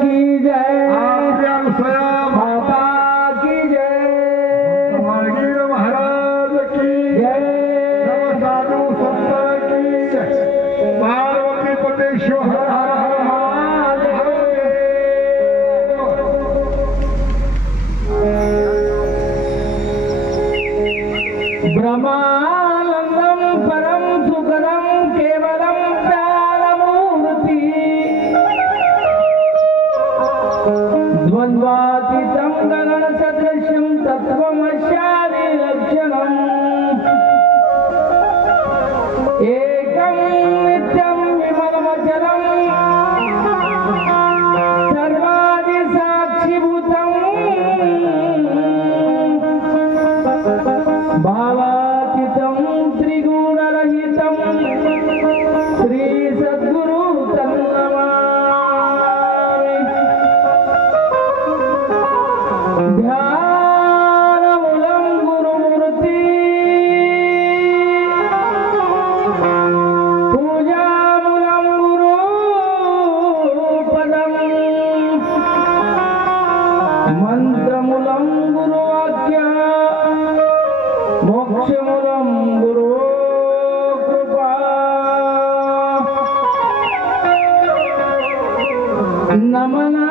की जय आपल्या स्वयं माता की जय मार्गीर महाराज की जय साधू संत की जय पार्वती पतेश्वर हर हर हर ब्रह्मानंदं परम सुखदं केवलं ज्ञानमूर्ति द्वन्द्वातीतं गगनसदृशं तत्त्वमस्यादि लक्षणम् एकं नित्यं विमलमचलं सर्वादिसाक्षिभूतम् भावातीतं त्रिगुणरहितं श्री सद्गुरु तन्नमामि ध्यानमूलं गुरुमूर्ति पूजामूलं गुरुपदम् मन्त्रमूलं गुरुवाक्या मोक्षमूलं गुरो कृपा नमना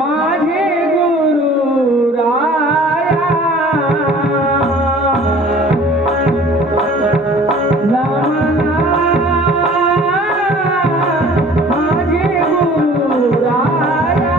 माझे गुरुराया नमना माझे गुरुराया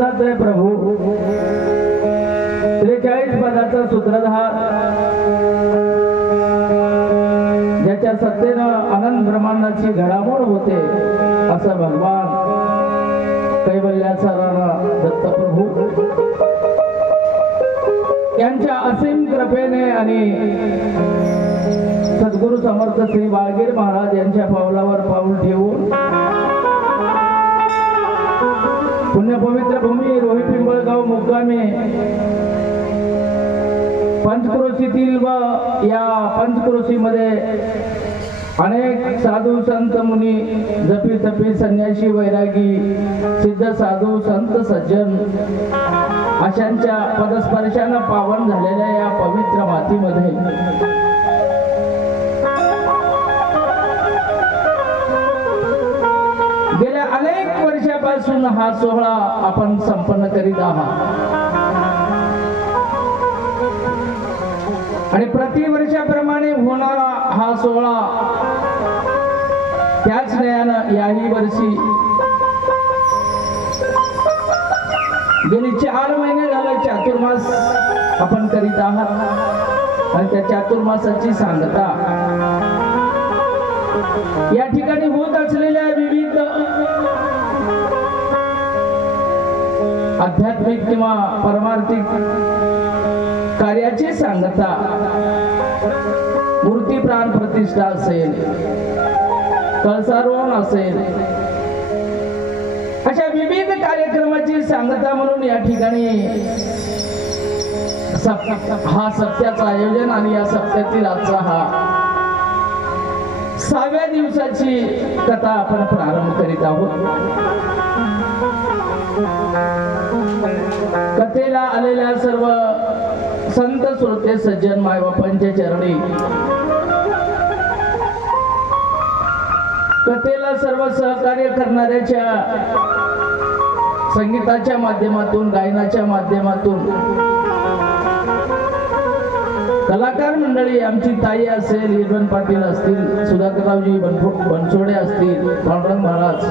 दत्तात्रय प्रभू 43 पदाचा सूत्रधार, ज्याच्या सत्तेनं अनंत ब्रह्मांडाची घडामोड होते असं भगवान कैवल्याचा राणा दत्तप्रभू यांच्या असीम कृपेने आणि सद्गुरु समर्थ श्री बाळगीर महाराज यांच्या पावलावर पाऊल ठेवून पुण्यपवित्र भूमी रोही पिंपळगाव मुक्कामी पंचक्रोशीतील व या पंचक्रोशीमध्ये अनेक साधू संत मुनी जपी तपी संन्यासी वैरागी सिद्ध साधू संत सज्जन अशांच्या पदस्पर्शानं पावन झालेल्या या पवित्र मातीमध्ये गेल्या अनेक वर्षापासून हा सोहळा आपण संपन्न करीत आहात आणि प्रतिवर्षाप्रमाणे होणारा हा सोहळा त्याच न्यायानं याही वर्षी गेली 4 महिने झाले चातुर्मास आपण करीत आहात आणि त्या चातुर्मासाची सांगता या ठिकाणी होत असलेल्या विविध आध्यात्मिक किंवा परमार्थिक कार्याची सांगता, मूर्ती प्राण प्रतिष्ठा असेल, कळसारोहण असेल, अशा विविध कार्यक्रमाची सांगता म्हणून या ठिकाणी हा सप्त्याचं आयोजन आणि या सप्त्यातील आजचा हा 6व्या दिवसाची कथा आपण प्रारंभ करीत आहोत. कथेला आलेल्या सर्व संत श्रोते सज्जन मायबापांच्या चरणी, कथेला सर्व सहकार्य करणाऱ्याच्या संगीताच्या माध्यमातून, गायनाच्या माध्यमातून, कलाकार मंडळी आमची ताई असेल, इरवन पाटील असतील, सुधाकररावजी बनसोडे असतील, पांडुरंग महाराज,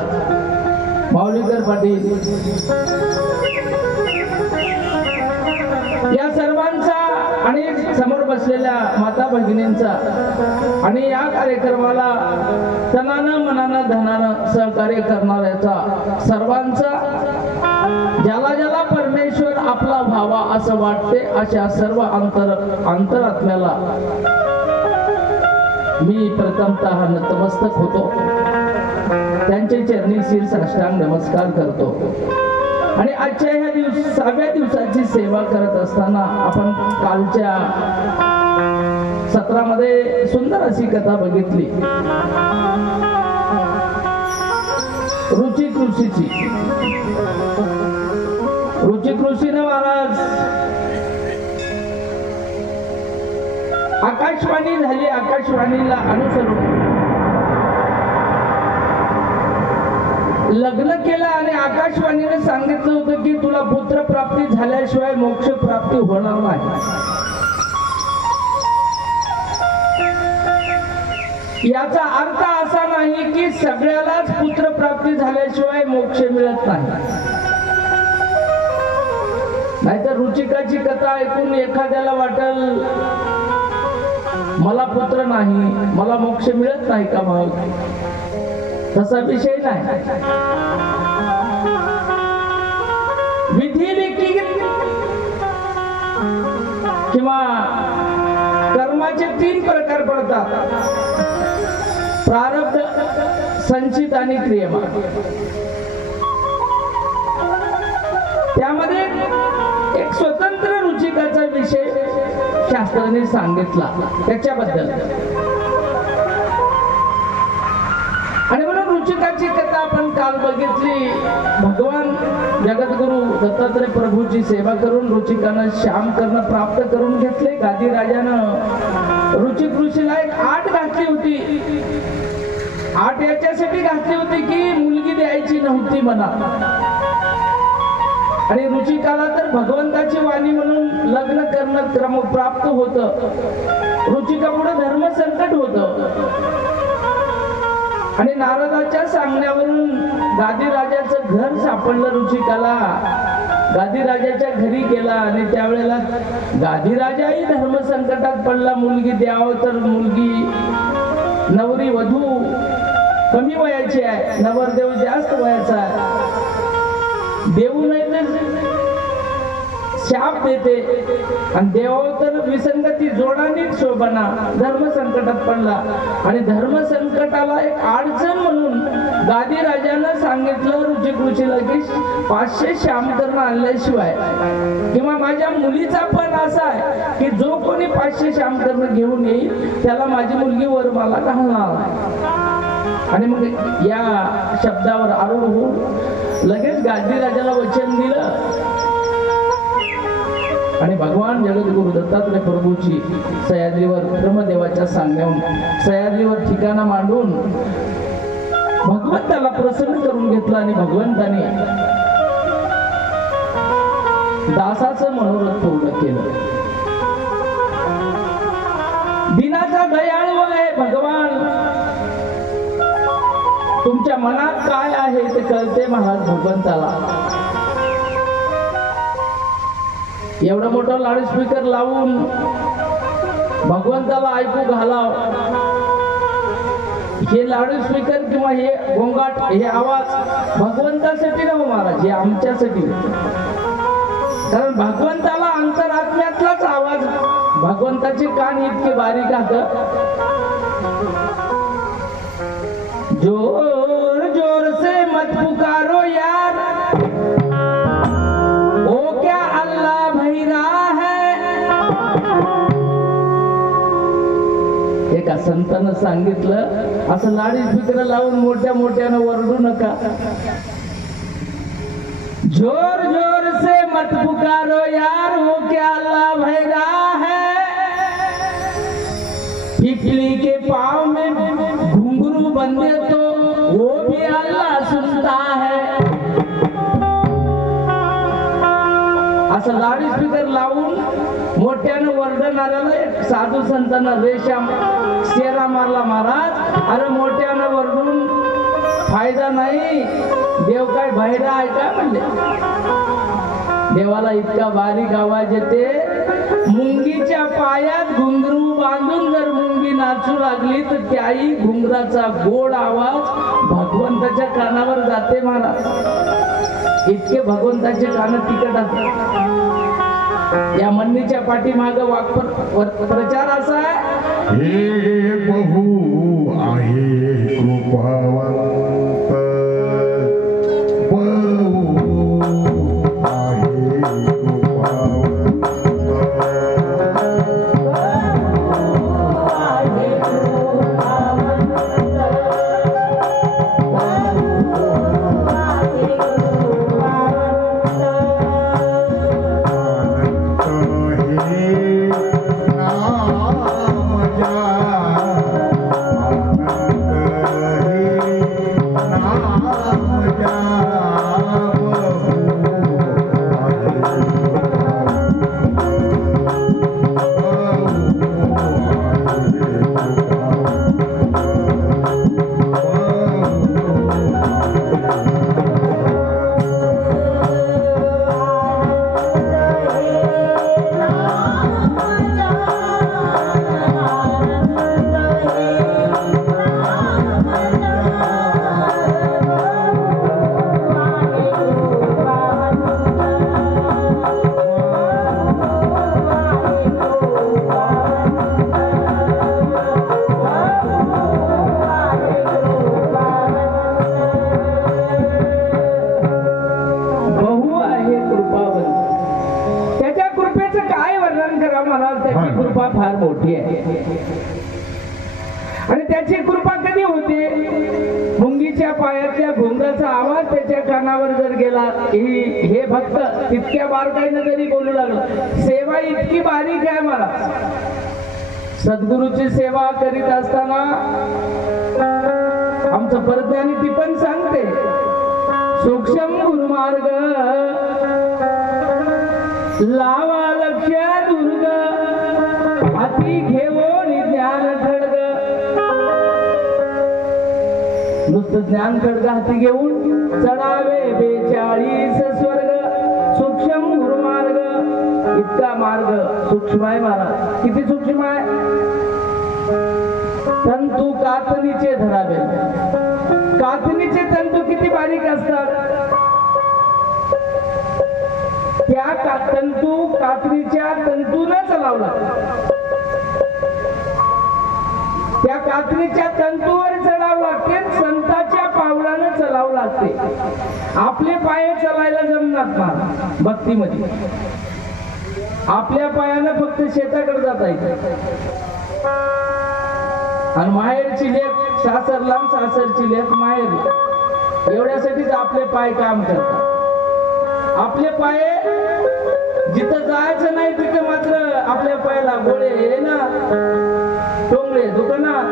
माऊलीकर पाटील, या सर्वांचा आणि समोर बसलेल्या माता भगिनींचा आणि या कार्यक्रमाला तनानं मनानं धनानं सहकार्य करणाऱ्याचा सर्वांचा, ज्याला ज्याला परमेश्वर आपला भावा असं वाटते अशा सर्व अंतरात्म्याला मी प्रथमतः नतमस्तक होतो, त्यांचे चरणी शिर साष्टांग नमस्कार करतो. आणि आजच्या ह्या 6व्या दिवसाची सेवा करत असताना आपण कालच्या सत्रामध्ये सुंदर अशी कथा बघितली, रुचिक ऋषीची. रुचिक ऋषीने महाराज आकाशवाणी झाली, आकाशवाणीला अनुसरून लग्न केलं आणि आकाशवाणीने सांगितलं होतं की तुला पुत्र प्राप्ती झाल्याशिवाय मोक्ष प्राप्ती होणार नाही. याचा अर्थ असा नाही की सगळ्यालाच पुत्र प्राप्ती झाल्याशिवाय मोक्ष मिळत नाही. नाहीतर रुचिकाची कथा ऐकून एखाद्याला वाटेल मला पुत्र नाही, मला मोक्ष मिळत नाही का? मग तसा विषय नाही. विधी लिखित किंवा कर्माचे 3 प्रकार पडतात, प्रारब्ध, संचित आणि क्रियमान. त्यामध्ये एक स्वतंत्र रुचिकाचा विषय शास्त्राने सांगितला त्याच्याबद्दल, आणि म्हणून रुचिकाची कथा आपण काल बघितली. भगवान जगद्गुरु दत्तात्रय प्रभूची सेवा करून रुचिकानं श्याम कर्ण प्राप्त करून घेतले. गादी राजानं रुचिक ऋषीला एक आट घातली होती. आट याच्यासाठी घातली होती की मुलगी द्यायची नव्हती म्हणा, आणि रुचिकाला तर भगवंताची वाणी म्हणून लग्न करणं क्रम प्राप्त होतं. रुचिका पुढे धर्म संकट होतं आणि नारदाच्या सांगण्यावरून गादी राजाचं घर सापडलं रुचिकाला. गादीराजाच्या घरी गेला आणि त्यावेळेला गादीराजाही धर्मसंकटात पडला. मुलगी द्यावं तर मुलगी, नवरी वधू कमी वयाची आहे, नवरदेव जास्त वयाचा आहे. देऊ नाही तर शाप देते आणि देवावर तर विसंगती जोडानीच शोभना. धर्म संकटात पडला आणि धर्म संकटाला एक अडचण म्हणून गादीराजानं सांगितलं रुचिक की 500 श्यामकर्ण आणल्याशिवाय, किंवा माझ्या मुलीचा पण असा आहे की जो कोणी 500 श्यामकर्ण घेऊन येईल त्याला माझी मुलगी वरमाला घालणार आहे. आणि मग या शब्दावर आरूढ होऊन लगेच गादीराजाला वचन दिलं आणि भगवान जगद्गुरु दत्तात्रय प्रभूची सह्याद्रीवर ब्रह्मदेवाच्या सांगण्याहून सह्याद्रीवर ठिकाणा मांडून भगवंताला प्रसन्न करून घेतला आणि भगवंताने दासाचं मनोरथ पूर्ण केलं. दिनाचा दयाळू आहे भगवान. तुमच्या मनात काय आहे ते कळते महाराज भगवंताला. एवढा मोठा लाऊडस्पीकर लावून भगवंताला ऐकू घालाव, हे लाऊडस्पीकर किंवा हे गोंगाट, हे आवाज भगवंतासाठी नव्हे महाराज, हे आमच्यासाठी. कारण भगवंताला अंतरात्म्यातलाच आवाज, भगवंताचे कान इतके बारीक आहेत. जोर जोर से मत पुकारो यार, एका संतानं सांगितलं, असं लाऊडस्पीकर लावून मोठ्या मोठ्यानं वरडू नका. जोर जोर से मत पुकारो यार, वो क्या अल्लाह भैरा है. पिपली के पाँव में घुंघरू बंधे तो वो भी अल्लाह सुनता है. असं लाऊडस्पीकर लावून मोठ्यानं वरडणाऱ्याला एक साधू संतांना रेषा शेरा मारला. महाराज, अरे मोठ्यानं वरडून फायदा नाही, देव काय बहिरा आहे का म्हणले. देवाला इतका बारीक आवाज येते. मुंगीच्या पायात घुंगरू बांधून जर मुंगी नाचू लागली तर त्याही घुंगराचा गोड आवाज भगवंताच्या कानावर जाते महाराज. इतके भगवंताचे कान तिकट असतात. या म्हणणीच्या पाठीमाग प्रचार असा आहे, हे बहु आहे कृपावंत, बहु आहे कृपावंत, फार मोठी आहे. आणि त्याची कृपा कधी होते, मुंगीच्या पायातल्या घुंगराचा आवाज त्याच्या कानावर जर गेला, हे भक्त तितक्या बारकाईनं जरी बोलू लागलं. सेवा इतकी बारीक आहे मला. सद्गुरूची सेवा करीत असताना आमचं परज्ञानी ती पण सांगते, सूक्ष्म गुरुमार्ग लावा लक्ष दुर्ग, हाती घेवो ज्ञान खड्ग. नुसतं ज्ञान खड्ग हाती घेऊन चढावे 42 स्वर्ग. सूक्ष्म इतका मार्ग सूक्ष्म आहे महाराज. किती सूक्ष्म आहे. तंतू कातणीचे धरावे. कातणीचे तंतू किती बारीक असतात. त्या तंतू कातणीच्या तंतूनच लावला. त्या कातणीच्या तंतूवर चढावं लागते. संताच्या पावलानं चलावं लागते. आपले पाय चलायला जमणार ना भक्तीमध्ये. आपल्या पायानं फक्त शेताकडे जाता येते. आणि माहेरची लेक सासरला, सासरची लेक माहेर, एवढ्यासाठीच आपले पाय काम करतात. आपले पाय जिथं जायचं नाही तिथं मात्र आपल्या पायाला गोळे ना टोंगळे दुकानात.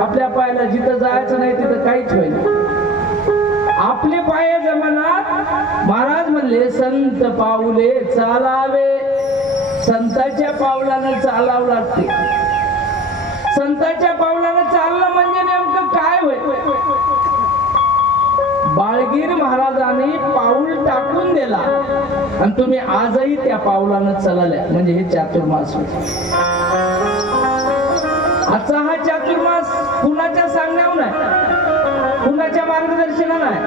आपल्या पायाला जिथं जायचं नाही तिथं काहीच होईल. आपले पाय जमानात महाराज म्हणले संत पाऊले चालावे. संताच्या पावलानं चालावं लागते. संताच्या पावलानं चालणं म्हणजे नेमकं काय होय. बाळगीर महाराजांनी पाऊल टाकून दिला आणि तुम्ही आजही त्या पावलानं चालल्या म्हणजे हे चातुर्मास. आजचा हा चातुर्मास कुणाच्या सांगण्यावर नाही, कुणाच्या मार्गदर्शनानं नाही.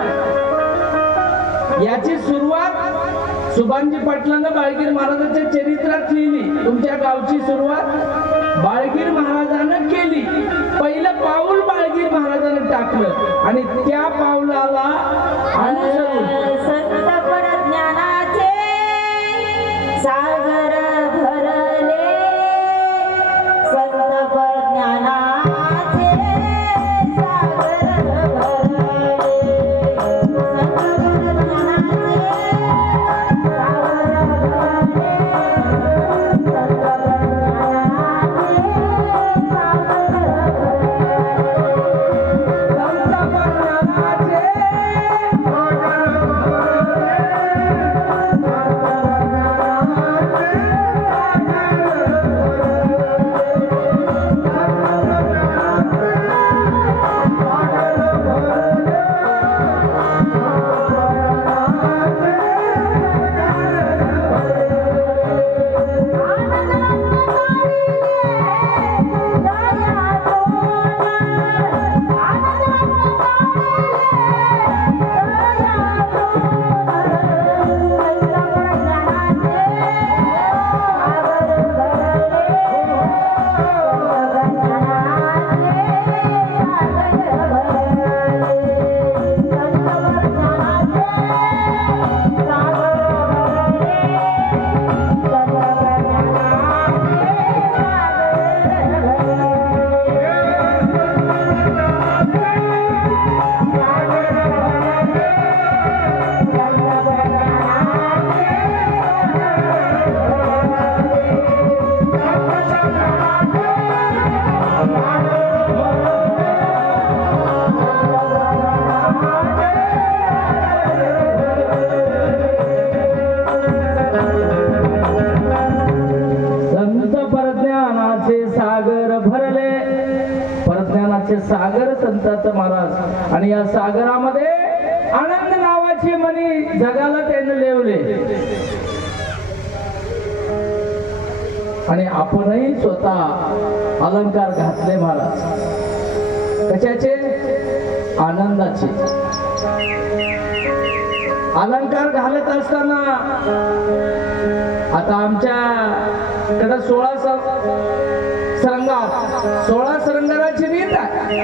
याची सुरुवात सुभानजी पाटलांना बाळगीर महाराजांच्या चरित्रात लिहिली. तुमच्या गावची सुरुवात बाळगीर महाराजांना केली. पहिलं पाऊल बाळगीर महाराजांनी टाकलं आणि त्या पाऊलाला अनुसरून संत परज्ञानाचे सागर भरले. संत परज्ञानाचे सागर भरले. संत परज्ञानाचे सागर भरले. संत सागर संत महाराज. आणि या सागरामध्ये आनंद नावाचे मनी जगाला त्याने लेवले. आणि आपणही स्वतः अलंकार घातले महाराज. कशाचे. आनंदाचे. अलंकार घालत असताना आता आमच्याकडे 16 श्रंगार, 16 श्रंगाराची रीत आहे.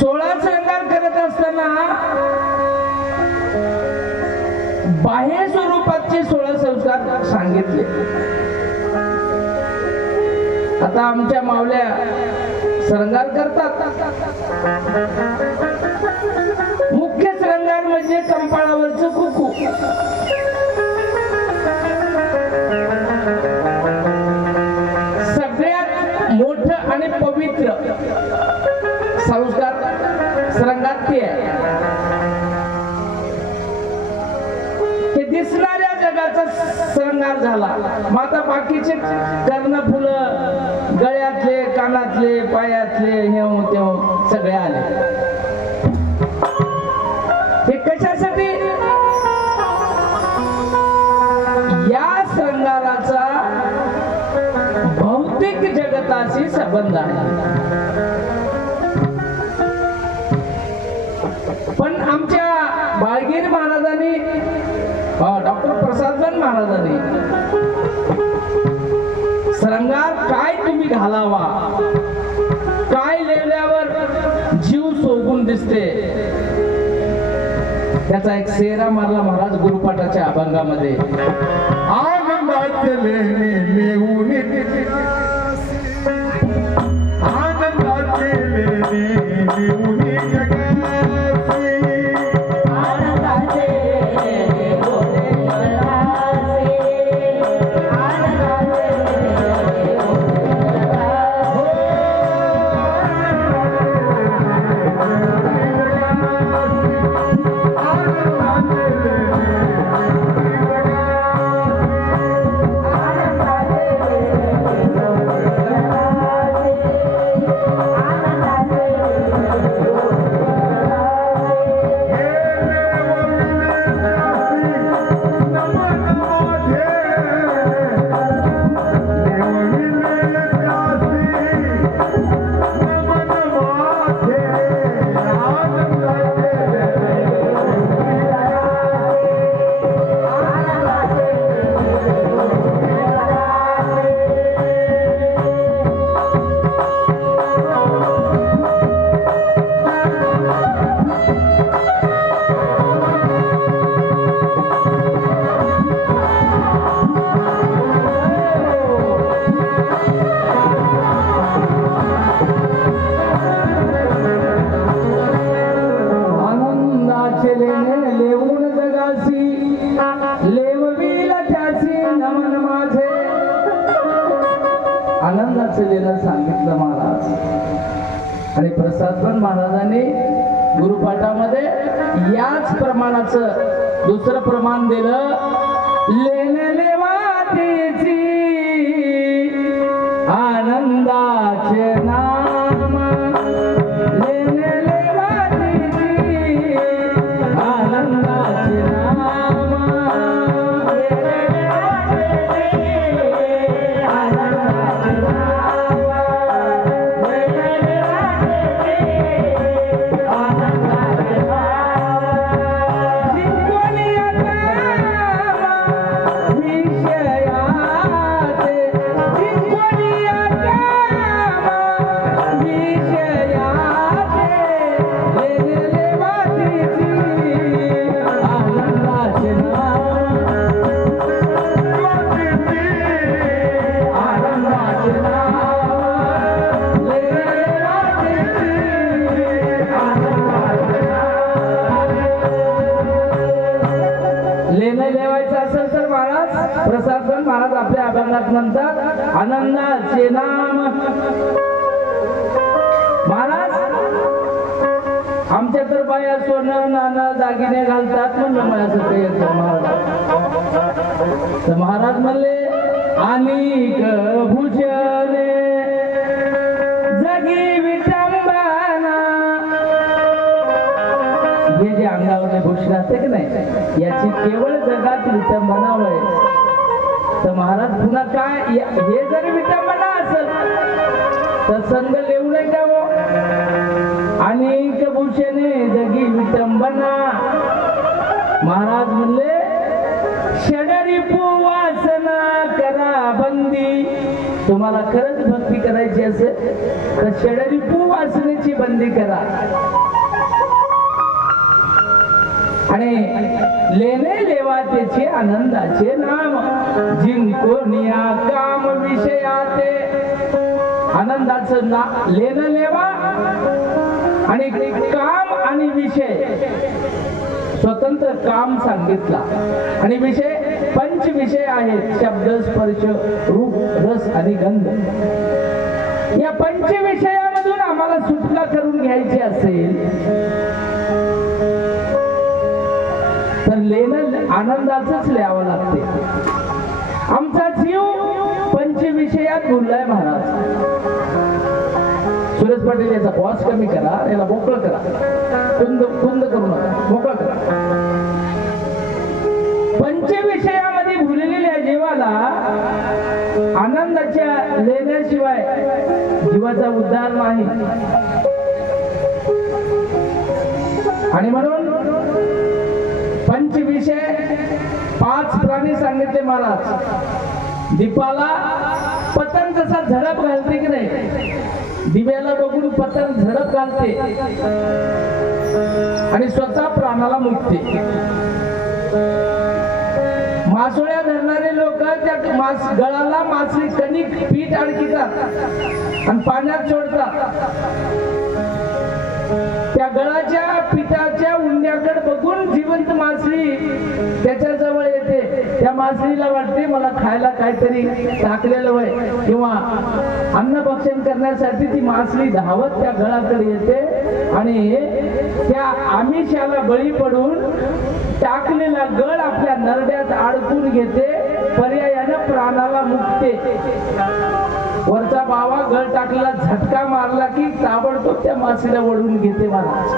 16 श्रंगार करत असताना बाह्य स्वरूपाचे 16 संस्कार सांगितले. आता आमच्या मावल्या श्रंगार करतात. मुख्य श्रंगार म्हणजे कंपाळावरचं कुकू. सगळ्यात मोठं आणि पवित्र संस्कार श्रंगार ते आहे. ते दिसणाऱ्या जगाचा श्रंगार झाला. माता बाकीचे कर्ण फुलं गळ्यातले, कानातले, पायातले हेव तेव सगळे आले. हे कशासाठी. बंद आहे. पण आमच्या बाळगीर महाराजांनी डॉक्टर प्रसादवन महाराजांनी श्रंगार काय तुम्ही घालावा, काय लिहिल्यावर जीव सोगून दिसते, त्याचा एक सेरा मारला महाराज गुरुपाठाच्या अभंगामध्ये. आनंदाचे लेणे लेऊन आनंदाचे लेणे लेऊन जगासी आनंदाचे गोरे जगासी आनंदाचे आनंदाचं लेणं सांगितलं महाराज. आणि प्रसादवन महाराजांनी गुरुपाठामध्ये याच प्रमाणाचं दुसरं प्रमाण दिलं. लेणे वाटेची आनंदाचे नाम, लेणे वाटेची आनंदाचे नाम, प्रसादवन महाराज आपल्या अभंगात म्हणतात आनंदाचे नाम. महाराज आमच्या तर बाया सोनं नाणं दागिने घालतात म्हणलं माझ्यासाठी येतं महाराज. तर महाराज म्हणले अनेक भूषणे जगी विटंबना. हे जे अंगावर भूषण असते की नाही, याची केवळ जगात विटंबना होय. तर महाराज पुन्हा काय, हे जरी विटंबना असेल तर संघ लिहू नये का हो. अनेक भूषणे जगी विटंबना. महाराज म्हणले षडरिपू वासना करा बंदी. तुम्हाला खरंच भक्ती करायची असेल तर षडरिपू वासनेची बंदी करा. आणि लेणे लेवातेचे आनंदाचे नाम, जिंको निया काम विषयाते. आनंदाचं लेणं लेवा आणि काम आणि विषय स्वतंत्र काम सांगितला. आणि विषय पंच विषय आहेत, शब्द स्पर्श रूप रस आणि गंध. या पंच विषयामधून आम्हाला सुटका करून घ्यायची असेल तर लेणं आनंदाचंच लिहावं लागते. आमचा जीव पंचविषयात बोललाय महाराज. सुरेश पाटील याचा बॉस कमी करा, याला मोकळं करा, कुंद करू नका, मोकळं करा. पंचविषयामध्ये भुललेल्या जीवाला आनंद आनंदाच्या लेण्याशिवाय जीवाचा उद्धार नाही. आणि म्हणून पंचविषय 5 प्राणी सांगितले महाराज. दीपाला पतंग जसा झडप घालते की नाही, दिव्याला बघून पतंग झडप घालते आणि स्वतः प्राणाला मुकते. मासोळ्या धरणारे लोक त्या गळाला मासळी कणिक पीठ अडकितात आणि पाण्यात सोडतात. त्या गळाच्या पिठाच्या उंड्याकडे बघून जिवंत मासळी त्याच्या जवळ येते. त्या मासळीला वाटते मला खायला काहीतरी टाकलेलं होय किंवा अन्न भक्षण करण्यासाठी ती मासळी धावत त्या गळाकडे येते आणि त्या आमिषाला बळी पडून टाकलेला गळ आपल्या नरड्यात अडकून घेते. पर्यायानं प्राणाला मुकते. वरचा बावा गळ टाकलेला झटका मारला की ताबडतोब त्या मासळीला ओढून घेते महाराज.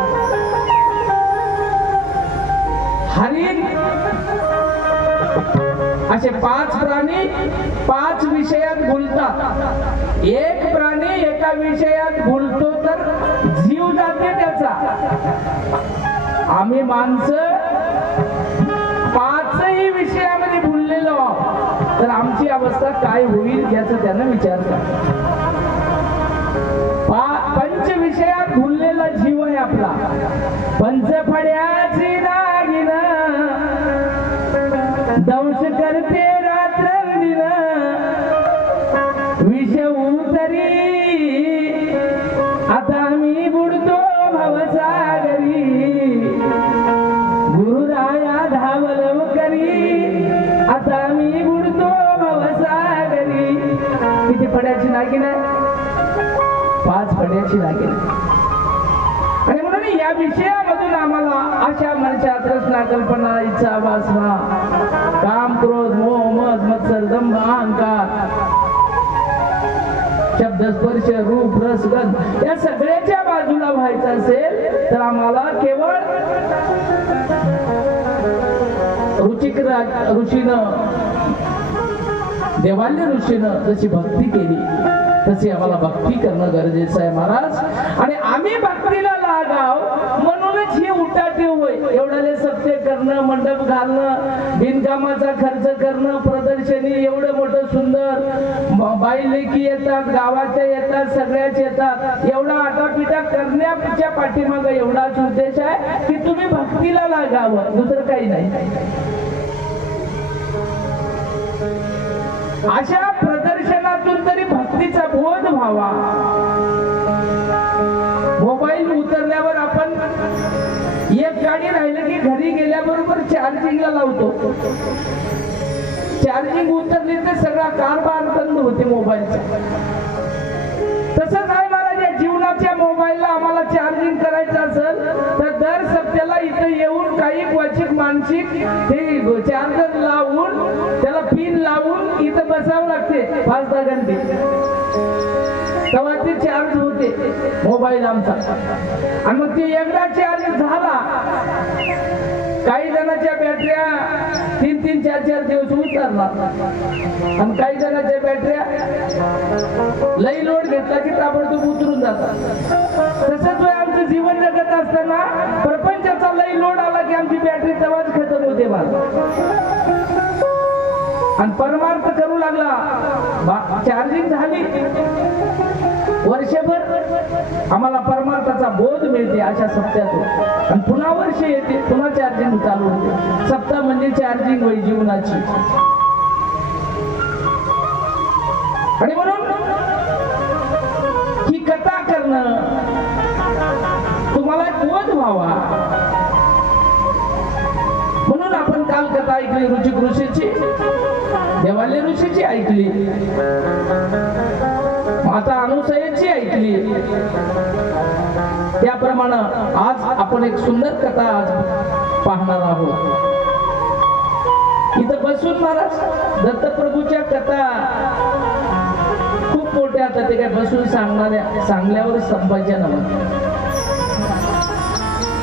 हरिण असे 5 प्राणी 5 विषयात भुलतात. एक प्राणी एका विषयात भुलतो तर जीव जाते त्याचा. आम्ही माणसं 5ही विषयामध्ये भुललेलो तर आमची अवस्था काय होईल याचा त्यानं विचार करा. 5 विषयात भुललेला जीव आहे आपला. पंचफड्याची दागिन दंश करते रात्रंदिन, विष उतरी आता मी बुडतो भवसागरी, गुरुराया धावलव करी आता मी बुडतो भवसागरी. किती फड्याची दागिन आहे? 5 फड्याची दागिन. आणि म्हणून या विषयामधून आम्हाला अशा मनाच्या तृष्णा, कल्पना, इच्छा, वासना, काम, क्रोध, मोह, मद, मत्सर, दंभ, अहंकार, शब्द, स्पर्श, रूप, रस, गंध या सगळ्याच्या बाजूला व्हायचं असेल तर आम्हाला केवळ रुचिक ऋषीनं, देवाल्य ऋषीनं जशी भक्ती केली तशी आम्हाला भक्ती करणं गरजेचं आहे महाराज. आणि आम्ही भक्तीला लागाव म्हणूनच ही उठाठेव होय. एवढ्याले सत्य करणं, मंडप घालणं, बिनकामाचा खर्च करणं, प्रदर्शनी एवढं मोठं सुंदर, बाई लेकी येतात, गावाच्या येतात, सगळ्याच येतात. एवढा आटापिटा करण्याच्या पाठीमागं एवढाच उद्देश आहे की तुम्ही भक्तीला लागावं, दुसरं काही नाही. अशा प्रदर्शनातून तरी भक्तीचा बोध व्हावा. मोबाईल उतरल्यावर आपण एक गाडी राहिलं की घरी गेल्याबरोबर चार्जिंगला लावतो. चार्जिंग उतरली तर सगळा कारभार बंद होते मोबाईलचा. तसंच आहे महाराज, या जीवनाच्या मोबाईलला आम्हाला चार्जिंग करायचं असेल तर दर सप्त्याला इथं येऊन काही क्वचित मानसिक हे चार्जर लावून त्याला पिन लावून इथं बसावं लागते 5-10 घंटे. तेव्हा ते चार्ज होते मोबाईल आमचा. आणि मग ते एकदा चार्ज झाला, काही जणांच्या बॅटऱ्या 3-3, 4-4 दिवस उतरतात आणि काही जणांच्या बॅटऱ्या लई लोड घेतला की ताबडतोब उतरून जातात. तसंच आमचं जीवन जगत असताना प्रपंचाचा लई लोड आला की आमची बॅटरी तेव्हाच खतम होते आणि परमार्थ करू लागला. चार्जिंग झाली वर्षभर आम्हाला परमार्थाचा बोध मिळते अशा सप्त्यातून. आणि पुन्हा वर्ष येते, पुन्हा चार्जिंग चालू होते. सप्ताह म्हणजे चार्जिंग होईल जीवनाची. आणि म्हणून ही कथा करणं तुम्हाला बोध व्हावा म्हणून आपण काल कथा ऐकली. रुचिक ऋषीची, देवाल्य ऋषीची ऐकली, माता अनुसयेची ऐकली. त्याप्रमाणे आज आपण एक सुंदर कथा आज पाहणार आहोत. इथं बसून महाराज दत्तप्रभूच्या कथा खूप मोठ्या आता ते काय बसून सांगल्यावर संपायच्या नव्हत्या.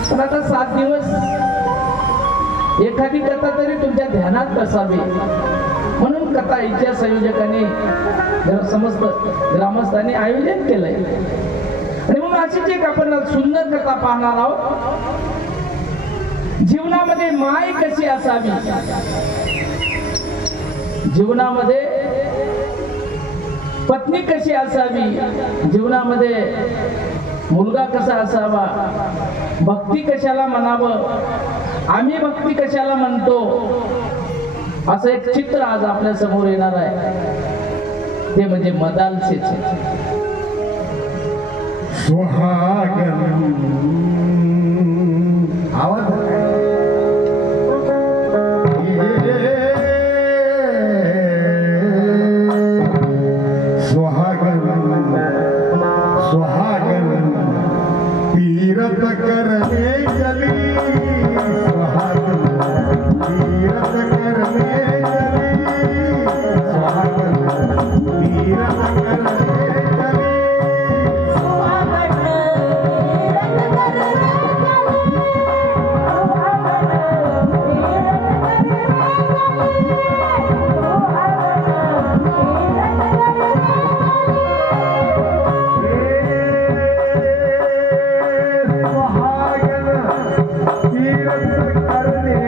पण आता 7 दिवस एखादी कथा तरी तुमच्या ध्यानात बसावी. म्हणून कथा हिच्या संयोजकांनी समस्त ग्रामस्थांनी आयोजन केलंय आणि म्हणून अशीच एक आपण सुंदर कथा पाहणार आहोत. जीवनामध्ये माय कशी असावी, जीवनामध्ये पत्नी कशी असावी, जीवनामध्ये मुलगा कसा असावा, भक्ती कशाला म्हणावं, आम्ही भक्ती कशाला म्हणतो, असं एक चित्र आज आपल्या समोर येणार आहे. ते म्हणजे मदालसेचे सुहागन. आवाज तीरथ करने चली, सुहागन तीरथ करने चली, सुहागन तीरथ करने चली, सुहागन तीरथ करने चली, सुहागन तीरथ करने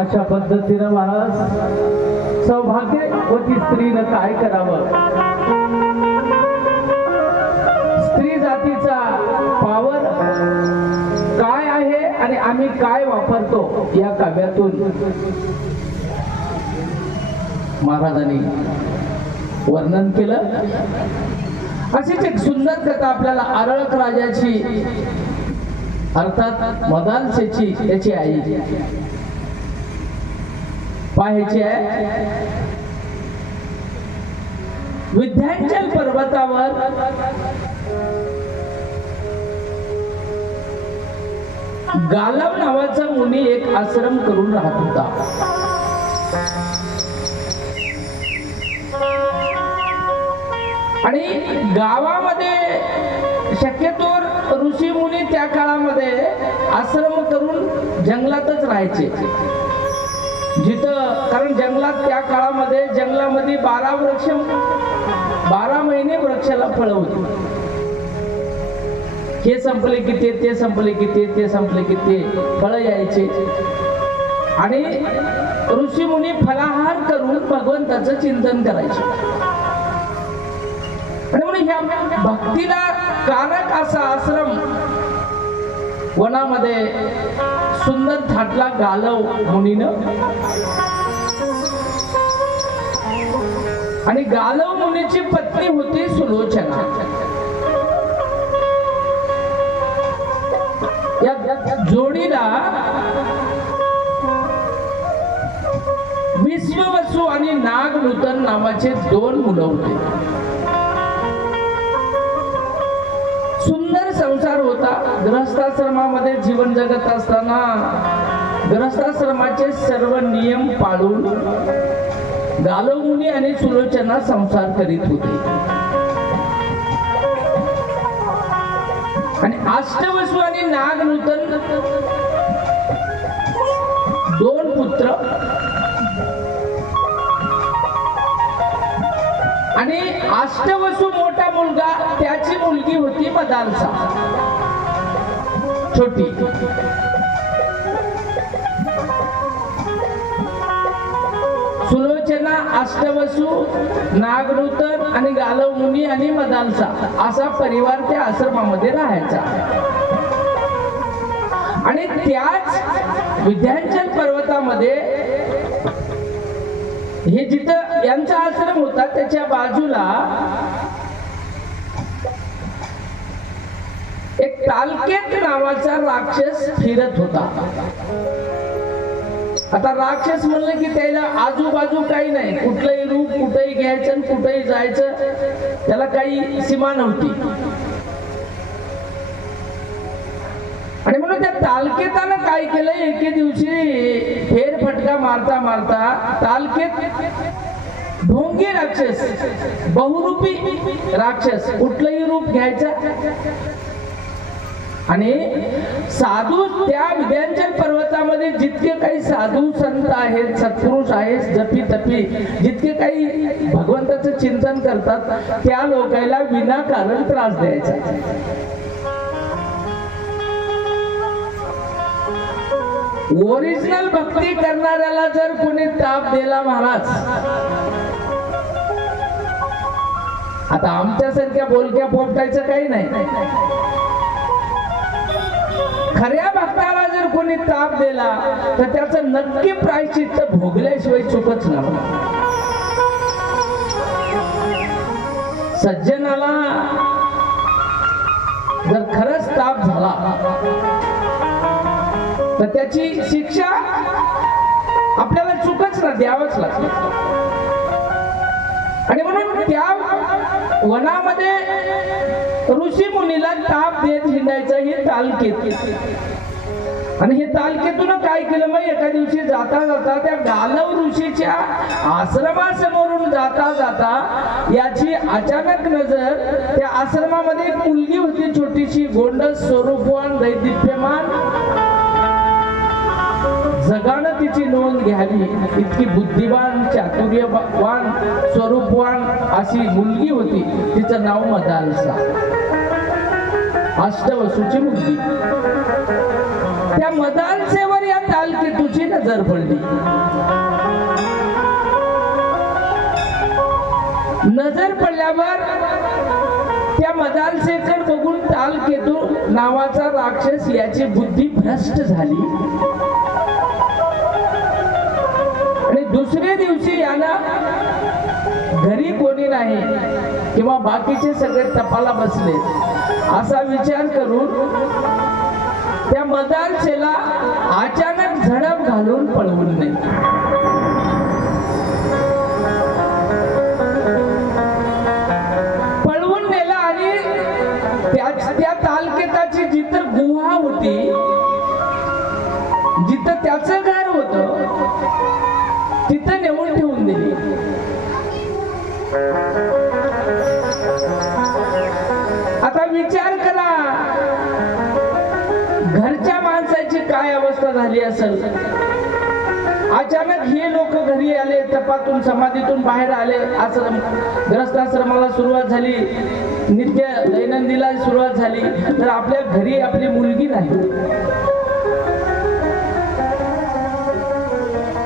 अशा पद्धतीनं महाराज सौभाग्यवती स्त्रीनं काय करावं, स्त्री जातीचा पावर काय आहे आणि आम्ही काय वापरतो या काव्यातून महाराजांनी वर्णन केलं. अशीच एक सुंदर कथा आपल्याला आरळक राजाची अर्थात मदालसेची त्याची आई पाहायची आहे. विंध्याचल पर्वतावर गालव नावाचा मुनी एक आश्रम करून राहत होता. आणि गावामध्ये शक्यतो ऋषी मुनी त्या काळामध्ये आश्रम करून जंगलातच राहायचे. जिथं कारण जंगलात त्या काळामध्ये जंगलामध्ये 12 महिने वृक्षाला फळ होती. हे संपले की ते संपले की ते संपले की ते फळ यायचे. आणि ऋषी मुनी फलाहार करून भगवंताचं चिंतन करायचे. आणि म्हणून ह्या भक्तीला कारक असा आश्रम वनामध्ये सुंदर थाटला गालव मुनीनं. आणि गालव मुनीची पत्नी होती सुलोचना. या जोडीला विश्ववसू आणि नागनूतन नावाचे 2 मुलं होते. सुंदर संसार होता. गृहस्थाश्रमामध्ये जीवन जगत असताना ग्रस्थाश्रमाचे सर्व नियम पाळून गालव मुनी आणि सुलोचना संसार करीत होते आणि अष्टवसू आणि नागनूतन 2 पुत्र आणि अष्टवसू मोठा मुलगा त्याची मुलगी होती मदालसा छोटी. सुलोचना, अष्टवसू, नागनूतन आणि गालव मुनी आणि मदालसा असा परिवार त्या आश्रमामध्ये राहायचा. आणि त्याच विंध्याचल पर्वतामध्ये हे जिथं यांचा आश्रम होता त्याच्या बाजूला एक तालकेत नावाचा राक्षस फिरत होता. आता राक्षस म्हणलं की त्याला आजूबाजू काही नाही, कुठलंही रूप कुठेही घ्यायचं आणि कुठेही जायचं, त्याला काही सीमा नव्हती. आणि म्हणून त्या तालकेतानं काय केलं, एके दिवशी फेरफटका मारता मारता तालकेत ढोंगी राक्षस, बहुरूपी राक्षस, कुठलंही रूप घ्यायचं आणि साधू त्या विंध्याचल पर्वतामध्ये जितके काही साधू संत आहेत, सत्पुरुष आहेत, जपी तपी जितके काही भगवंताचं चिंतन करतात त्या लोकांना विनाकारण त्रास द्यायचा. ओरिजिनल भक्ती करणाऱ्याला जर कोणी ताप दिला महाराज, आता आमच्यासारख्या बोलक्या पोपटायचं काही नाही, खऱ्या भक्ताला जर कोणी ताप दिला तर त्याचं नक्की प्रायश्चित्त भोगल्याशिवाय चुकच नाही. सज्जनाला जर खरंच ताप झाला तर त्याची शिक्षा आपल्याला चुकच ना द्यावंच लागतं. आणि म्हणून त्या वनामध्ये ऋषी मुनीला ताप देत हिंडायचं हे तालकेत. आणि हे तालकेतून काय केलं, मग एका दिवशी जाता जाता त्या गालव ऋषीच्या आश्रमासमोरून जाता जाता याची अचानक नजर त्या आश्रमामध्ये एक मुलगी होती, छोटीशी, गोंडस, स्वरूपवान, दैदिप्यमान, जगानं तिची नोंद घ्यावी इतकी बुद्धिवान, चातुर्यवान, स्वरूपवान अशी मुलगी होती. तिचं नाव मदालसा, अष्टवसूची मुलगी. त्या मदालसेवर या तालकेतूची नजर पडली. नजर पडल्यावर त्या मदालसेकडे बघून तालकेतू नावाचा राक्षस याची बुद्धी भ्रष्ट झाली. आणि दुसऱ्या दिवशी याला घरी कोणी नाही किंवा बाकीचे सगळे तपाला बसले असा विचार करून त्या मदालसेला अचानक झडप घालून पळवून नेले. पळवून नेला आणि त्या तालकेताची जिथं गुहा होती, जिथं त्याचं घर होतं, तिथं नेऊन ठेवून दिली. आता विचार करा घरच्या माणसाची काय अवस्था झाली असेल. अचानक हे लोक घरी आले, तपातून समाधीतून बाहेर आले, आश्रम ग्रस्थाश्रमाला सुरुवात झाली, नित्य दैनंदिला सुरुवात झाली, तर आपल्या घरी आपली मुलगी नाही.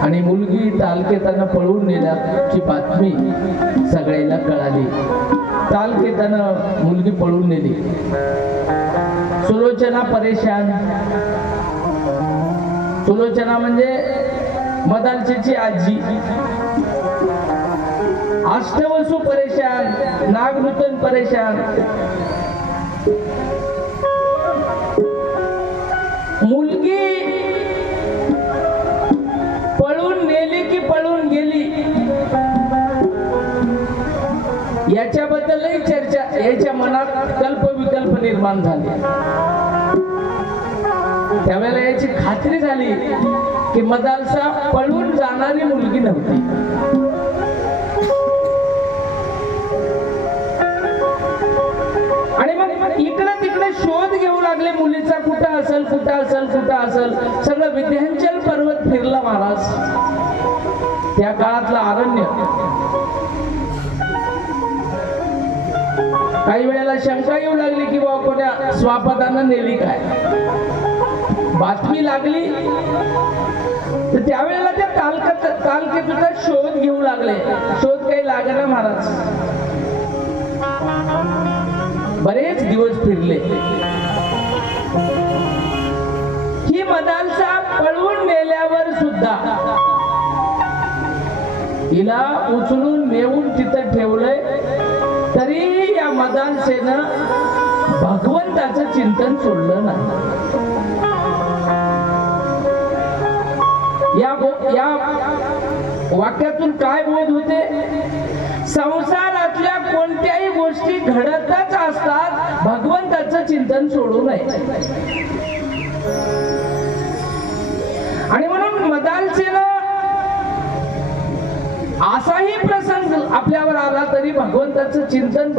आणि मुलगी तालकेतानं पळवून नेल्याची बातमी सगळ्याला कळाली. तालकेतानं मुलगी पळवून नेली. सुलोचना परेशान. सुलोचना म्हणजे मदालसेची आजी. अष्टवसू परेशान, नागनूतन परेशान. मुलगी पळून नेली की पळून गेली याच्याबद्दलही चर्चा याच्या मनात कल्पविकल्प निर्माण झाले. त्यावेळेला याची खात्री झाली की मदालसा पळून जाणारी मुलगी नव्हती. आणि मग इकडे तिकडे शोध घेऊ लागले मुलीचा, कुठं असेल कुठं असेल कुठं असेल. सगळं विंध्याचल पर्वत फिरला महाराज. त्या काळातलं अरण्य. काही वेळेला शंका येऊ लागली की बाबा कोण्या स्वापदानं नेली काय. बातमी लागली तर त्यावेळेला त्या तालकेतूचा शोध घेऊ लागले. शोध काही लागला महाराज. बरेच दिवस फिरले. ही मदालसा पळवून नेल्यावर सुद्धा तिला उचलून नेऊन तिथं ठेवलंय. तरी या मदालसेनं भगवंताचं चिंतन सोडलं नाही. या वाक्यातून काय बोध होते? संसारातल्या कोणत्याही गोष्टी घडतच असतात, भगवंताचं चिंतन सोडू नये. आणि म्हणून मदालसेनं असाही प्रसंग आपल्यावर आला तरी भगवंताचं चिंतन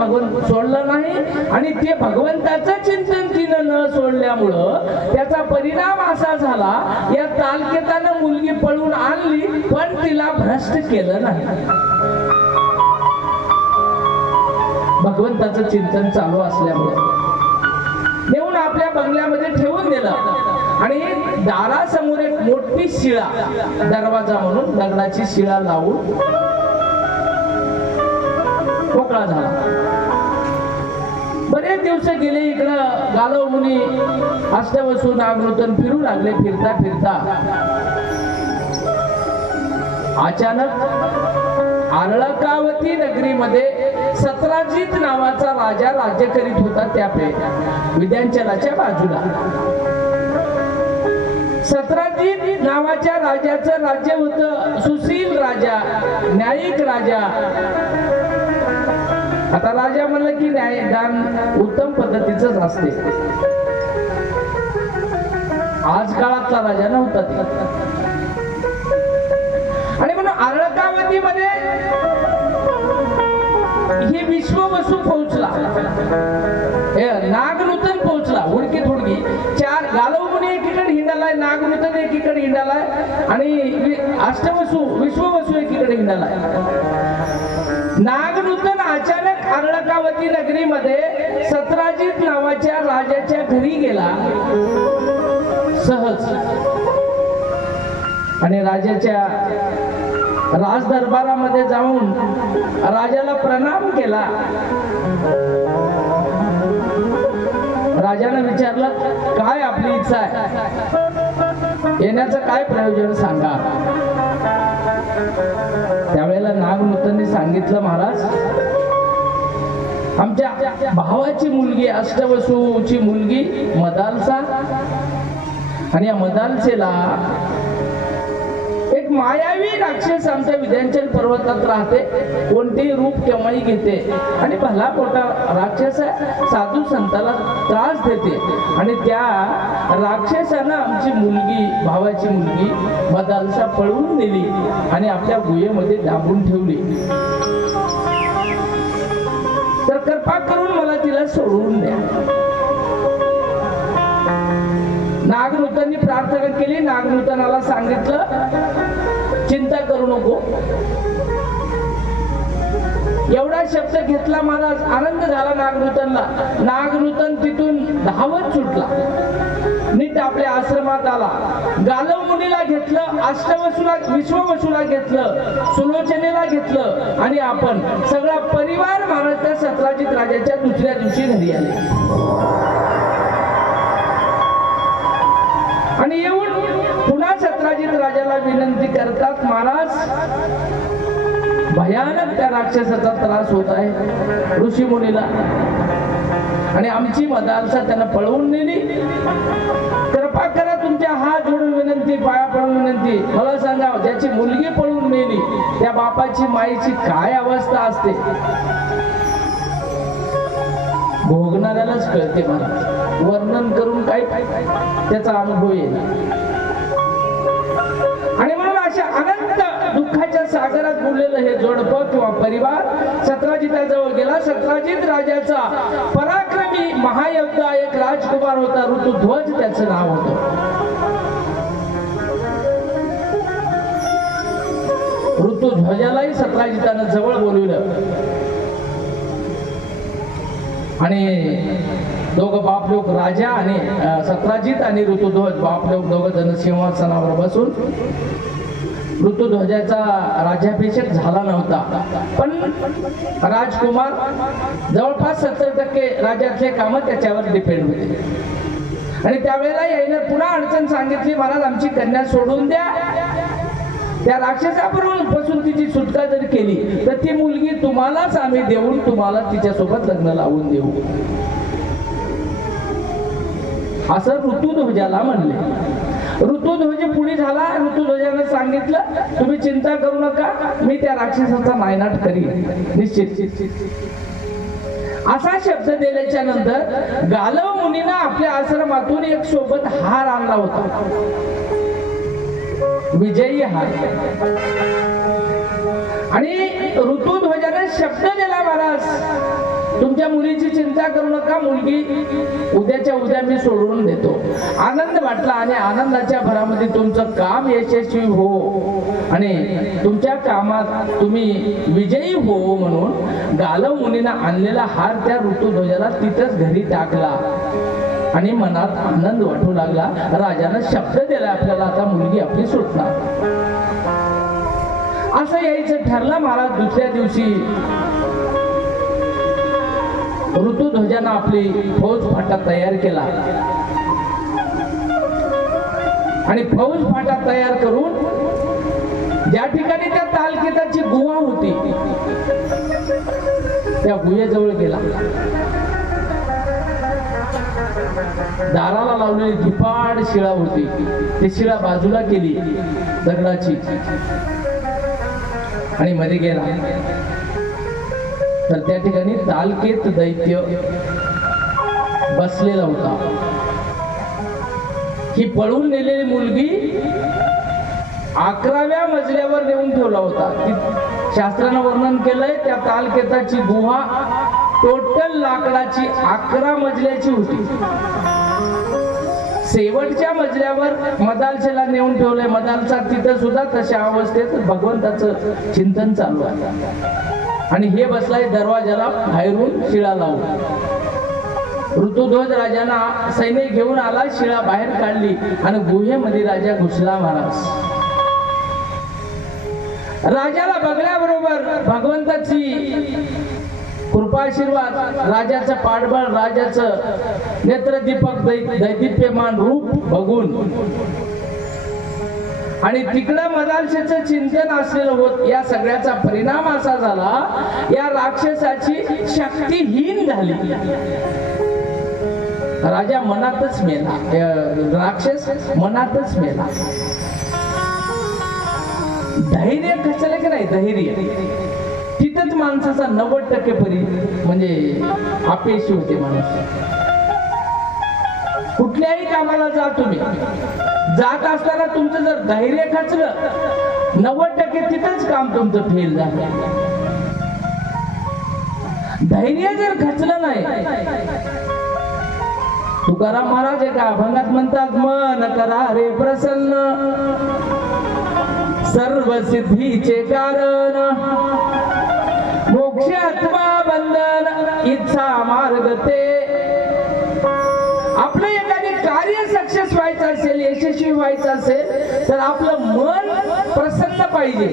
सोडलं नाही. आणि ते भगवंताचं चिंतन तिनं न सोडल्यामुळं त्याचा परिणाम असा झाला, या तालकेतानं मुलगी पळून आणली पण तिला भ्रष्ट केलं नाही. भगवंताचं चिंतन चालू असल्यामुळे नेऊन आपल्या बंगल्यामध्ये ठेवून दिलं. आणि दारासमोर एक मोठी शिळा, दरवाजा म्हणून दगडाची शिळा लावून मोकळा झाला. बरेच दिवस गेले. इकडं गालव मुनी अष्टवसू नागनूतन फिरू लागले. फिरता फिरता अचानक आरळकावती नगरीमध्ये सत्राजित नावाचा राजा राज्य करीत होता. त्या विंध्याचलाच्या बाजूला सत्राजित नावाच्या राजाचं राज्य होतं. सुशील राजा, न्यायिक राजा. आता राजा म्हणलं की न्यायदान उत्तम पद्धतीच असते. आज काळातला राजा नव्हता ते. आणि म्हणून आरळकावतीमध्ये ही विश्ववसू पोहोचला. नागनूतन पोहोचला. हुडकी थोडकी चार गालव मुनी एकीकडे हिंडालाय, नागनूतन एकीकडे हिंडालाय आणि अष्टवसू विश्ववसू एकीकडे हिंडालाय. नागनूतन अचानक आरळकावती नगरीमध्ये सत्राजित नावाच्या राजाच्या घरी गेला सहज. आणि राजाच्या राजदरबारामध्ये जाऊन राजाला प्रणाम केला. राजाने विचारलं, काय आपली इच्छा आहे, येण्याचं काय प्रयोजन सांगा. त्यावेळेला नागनूतनने सांगितलं, महाराज आमच्या भावाची मुलगी अष्टवसूची मुलगी मदालसा, आणि या मदालसेला एक मायावी राक्षस आमच्या विंध्याचल पर्वतात राहते. कोणतेही रूप केव्हाही घेते आणि भला मोठा राक्षस आहे. साधू संताला त्रास देते. आणि त्या राक्षसानं आमची मुलगी, भावाची मुलगी मदालसा पळवून नेली आणि आपल्या गुहेमध्ये दाबून ठेवली. तर कृपा करून मला तिला सोडवून द्या. नागनूतननी प्रार्थना केली. नागनूतनाला सांगितलं, चिंता करू नको. एवढा शब्द घेतला महाराज. आनंद झाला नागनूतनला. नागनूतन तिथून धावत सुटला. नीट आपल्या आश्रमात आला. गालव मुनीला घेतलं, अष्टवसूला विश्ववसूला घेतलं, सुलोचनेला घेतलं आणि आपण सगळा परिवार महाराज त्या सत्राजित राजाच्या दुसऱ्या दिवशी घरी आले. आणि येऊन पुन्हा सत्राजित राजाला विनंती करतात, महाराज भयानक त्या राक्षसाचा त्रास होत आहे ऋषी मुनीला, आणि आमची मदालसा त्यांना पळवून नेली. कृपा करा, तुमच्या हात जोडून विनंती, पाया पडून विनंती, मला सांगा ज्याची मुलगी पळवून नेली त्या बापाची माईची काय अवस्था असते. भोगणाऱ्यालाच कळते महाराज. वर्णन करून काय त्याचा अनुभव येईल. आणि म्हणून अशा अनंत दुःखाच्या सागरात बुडलेलं हे जोडपं किंवा परिवार सत्राजिताजवळ गेला. सत्राजित राजाचा पराक्रमी महायोद्धा एक राजकुमार होता, ऋतुध्वज त्याचं नाव होतं. ऋतुध्वजालाही सत्राजितानं जवळ बोलवलं आणि दोघं बाप लोक राजा आणि सत्राजित आणि ऋतुध्वज बाप लोक दोघं जण सिंहासनावर बसून. ऋतुध्वजाचा राज्याभिषेक झाला नव्हता, पण राजकुमार जवळपास 70% राज्यातले काम त्याच्यावर डिपेंड होते. आणि त्यावेळेला याने पुन्हा अडचण सांगितली, महाराज आमची कन्या सोडून द्या. त्या राक्षसापासून तिची सुटका जर केली तर ती मुलगी तुम्हालाच आम्ही देऊन तुम्हाला तिच्यासोबत लग्न लावून देऊ, असं ऋतुध्वजाला म्हणले. ऋतुध्वज पुढे झाला. ऋतुध्वजाने सांगितलं तुम्ही चिंता करू नका, मी त्या राक्षसाचा नायनाट करीन निश्चित. असा शब्द दिल्याच्या नंतर गालव मुनीनं आपल्या आश्रमातून एक सोबत हार आणला होता, विजयी हार. आणि ऋतुध्वजाने शब्द दिला, महाराज तुमच्या मुलीची चिंता करू नका, मुलगी उद्याच्या उद्या मी सोडवून देतो. आनंद वाटला आणि आनंदाच्या भरामध्ये तुमचं काम यशस्वी हो आणि तुमच्या कामात तुम्ही विजयी हो म्हणून गालव मुनीनं आणलेला हार त्या ऋतुध्वजाला तिथंच घरी टाकला आणि मनात आनंद वाटू लागला. राजानं शब्द दिला आपल्याला आता मुलगी आपली सुटणार. असं यायचं ठरलं. महाराज दुसऱ्या दिवशी ऋतुध्वजानं आपली फौज फाटा तयार केला आणि फौज फाटा तयार करून ज्या ठिकाणी त्या तालकेताची गुहा होती त्या गुहेजवळ गेला. दाराला लावलेली धुपाड शिळा होती, ती शिळा बाजूला केली दगडाची आणि मध्ये गेला. तर त्या ठिकाणी तालकेत दैत्य बसलेला होता. ही पळून नेलेली मुलगी 11व्या मजल्यावर नेऊन ठेवला होता. शास्त्रानं वर्णन केलंय त्या तालकेताची गुहा टोटल लाकडाची 11 मजल्याची होती. शेवटच्या मजल्यावर मदालशेला नेऊन ठेवलंय. मदालसा तिथं सुद्धा तशा अवस्थेत भगवंताचं चिंतन चालू आहे आणि हे बसलाय दरवाजाला बाहेरून शिळा लावून. ऋतुध्वज राजांना सैन्य घेऊन आला, शिळा बाहेर काढली आणि गुहेमध्ये राजा घुसला. महाराज राजाला बघल्याबरोबर भगवंताची कृपाशीर्वाद, राजाचं पाठबळ, राजाचं नेत्रदीपक दैदिप्यमान रूप बघून आणि तिकडं मदालशेचं चिंतन असलेलं होत, या सगळ्याचा परिणाम असा झाला या राक्षसाची शक्तीहीन झाली. राजा मनातच मेला, राक्षस मनातच मेला. धैर्य खचलं की नाही, धैर्य तिथंच माणसाचा 90% परी म्हणजे अपयशी होते माणूस. कुठल्याही कामाला जा तुम्ही, जात असताना तुमचं जर धैर्य खचलं 90% तिथंच काम तुमचं फेल झालं. धैर्य जर खचलं नाही, तुकाराम महाराज एका अभंगात म्हणतात, मन करा रे प्रसन्न सर्व सिद्धीचे कारण, मोक्ष अथवा बंधन इच्छा मार्ग ते. आपलं एखादे कार्य सक्सेस व्हायचं असेल, यशस्वी व्हायचं असेल तर आपलं मन प्रसन्न पाहिजे.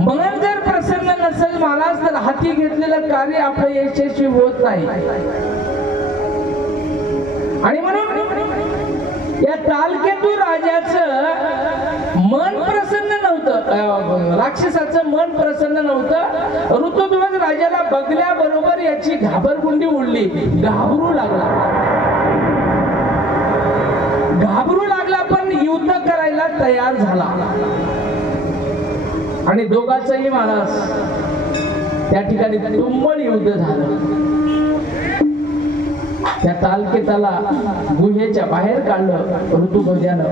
मन जर प्रसन्न नसेल महाराज तर हाती घेतलेलं कार्य आपलं यशस्वी होत नाही. आणि म्हणून या तालकेतू राजाचं मन प्रसन्न नव्हतं, राक्षसाचं मन प्रसन्न नव्हतं. ऋतुध्वज राजाला बघल्याबरोबर याची घाबरगुंडी उडली, घाबरू लागला पण युद्ध करायला तयार झाला. आणि दोघांचंही महाराज त्या ठिकाणी तुंबळ युद्ध झालं. त्या तालकेताला गुहेच्या बाहेर काढलं ऋतुध्वजानं.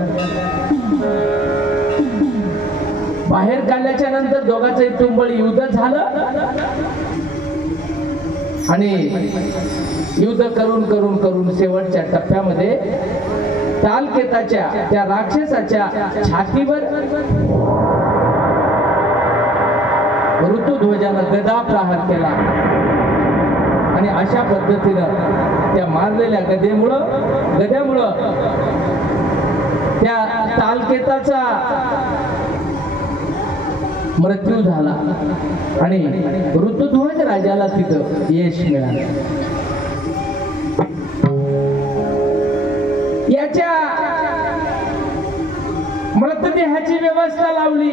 बाहेर काढल्याच्या नंतर दोघांचं तुंबळ युद्ध झालं आणि युद्ध करून करून करून शेवटच्या टप्प्यामध्ये तालकेताच्या त्या राक्षसाच्या छातीवर ऋतुध्वजानं गदा प्रहार केला आणि अशा पद्धतीनं त्या मारलेल्या गद्यामुळं त्या तालकेताचा मृत्यू झाला आणि ऋतुध्वज राजाला तिथं यश मिळालं. याच्या मृतदेहाची व्यवस्था लावली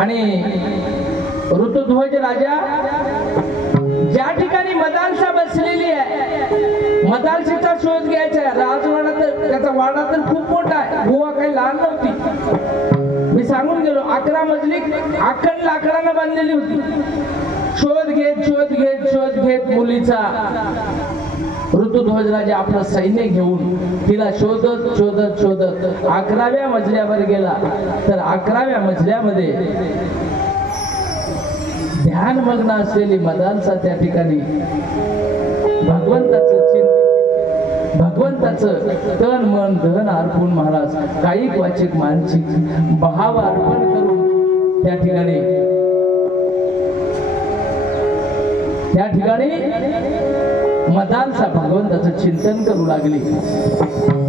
आणि ऋतुध्वज राजा ज्या ठिकाणी मदालसा बसलेली आहे मदालसेचा शोध घ्यायचा आहे. राजवाडा तर त्याचा वाडा तर खूप मोठा आहे, गुहा काही लहान नव्हती. मी सांगून गेलो 11 मजली आखंड लाकडानं बांधलेली होती. शोध घेत मुलीचा ऋतुध्वज राजा आपलं सैन्य घेऊन तिला शोधत 11व्या मजल्यावर गेला. तर 11व्या मजल्यामध्ये ध्यानमग्न असलेली मदालसा त्या ठिकाणी भगवंताचं तन मन धन अर्पण महाराज कायिक वाचिक मानसिक भाव अर्पण करून त्या ठिकाणी मदालसा भगवंताचं चिंतन करू लागली,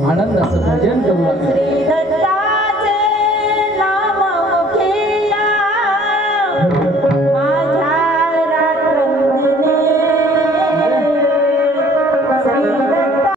आनंदाचं भजन करू लागली.